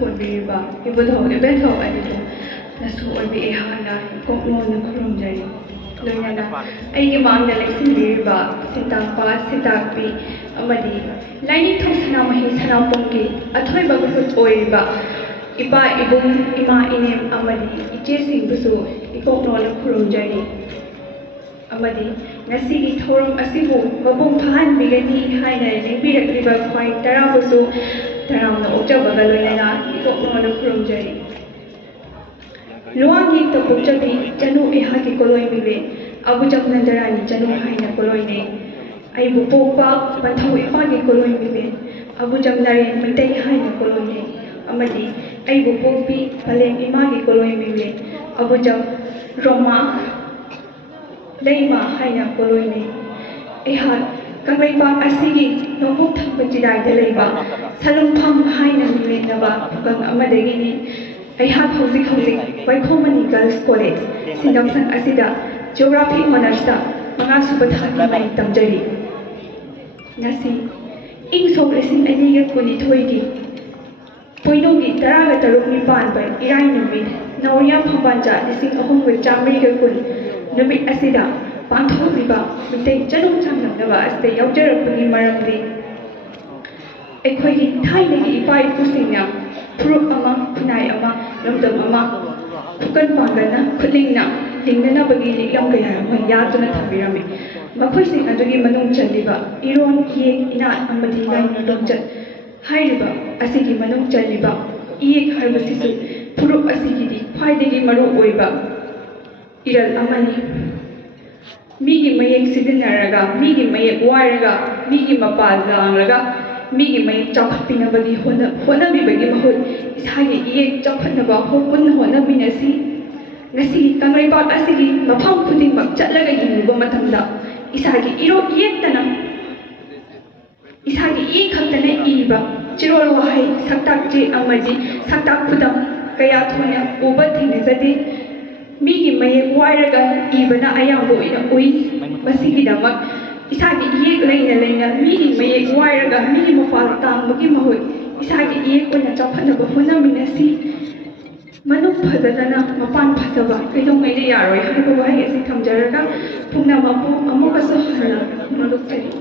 ꯁꯄꯣꯔꯠꯕꯤꯔꯤꯕ ꯏꯕꯨꯙꯧ ꯏꯕꯦꯟꯊꯧ ꯑꯅꯤꯗꯨ ꯅꯁꯨ ꯑꯣꯏꯕꯤ ꯑꯩꯍꯥꯛꯅ ꯀꯣꯛꯅꯣꯟꯅ ꯈꯨꯔꯨꯝꯖꯔꯤ ꯂꯣꯏꯅꯅ ꯑꯩꯒꯤ ꯃꯥꯡꯗ ꯂꯦꯞꯁꯤꯟꯕꯤꯔꯤꯕ ꯁꯤꯟꯇꯥꯛꯄ ꯁꯤꯟꯇꯥꯛꯄꯤ ꯑꯃꯗꯤ ꯂꯥꯏꯅꯤꯡꯊꯧ ꯁꯅꯥꯃꯍꯤ ꯁꯅꯥꯄꯨꯡꯒꯤ ꯑꯊꯣꯏꯕ ꯈꯨꯠ ꯑꯣꯏꯔꯤꯕ ꯏꯄꯥ ꯏꯕꯨꯡ ꯏꯃꯥ ꯏꯅꯦꯝ ꯑꯃꯗꯤ ꯏꯆꯦꯁꯤꯡꯕꯨꯁꯨ ꯏꯀꯣꯛꯅꯣꯟꯅ ꯈꯨꯔꯨꯝꯖꯔꯤ amadi ngasigi thorum asibu mabung phahan bigani haina lingbirakliba khwai tarabusu taramna okjabaga loinana ikoknona khurumjari luangi tapukjabi chanu ehaki koloi bibe abujam nandarani chanu haina koloine aibu pokpa panthau ipagi koloi bibe abujam nare Meetei haina koloine amadi aibu pokpi palem imagi koloi bibe abujam roma Leima haina koloine ehak kanglaipak asigi nobuk thangpa jidai da leiba salumpham haina milenaba phukang amadagini ehak hauzik Waikhomani Girls College Sindamsang asida Geography Honours ta manga suba thaki mai tamjari ngasi ing sok lesin aniga kuni thoigi poinogi taraga taruk nipan bai irai numit Nauriya Phambancha lising ahumga chamriga kun numit asida pangthokpa Meetei Chanu changnaba asida yaujarapagi maramdi aikhoigi thainagi ipa ipusingna furup ama khunai ama lamdam ama phukan pangana khulingna lingnanabagi liklam kaya moi yatuna thabirami makhoising adugi manung challiba iron yek ina amadi lain lomchat hairiba asigi manung challiba yek harbasisu furup asigidi khwaidagi maru oiba iral amani migi mayek sidinaraga migi mayek wairaga migi mapa zangraga migi mayek chawkhatpinabagi honabibagi mahut isagi yek chawkhatnaba hopun honabinasi ngasi kanglaipak asigi mafam khudingmak chatlaga yingluba matamda isagi iro yektana isagi yek khaktana iba chirol wahai saktak je amadi saktak khudam kaya thona uba thingnajade migi mayek wairaga ibana ayambo ina ui basigidamak isagi yek leina migi mayek wairaga migi mafal tangmagi mahut isagi yek oina chawkhatnaba honaminasi manuk phajadana mapan phajaba kaidongmaida yaroi haiba wahai asi thamjaraga pumnamapu amukasu hana malukjari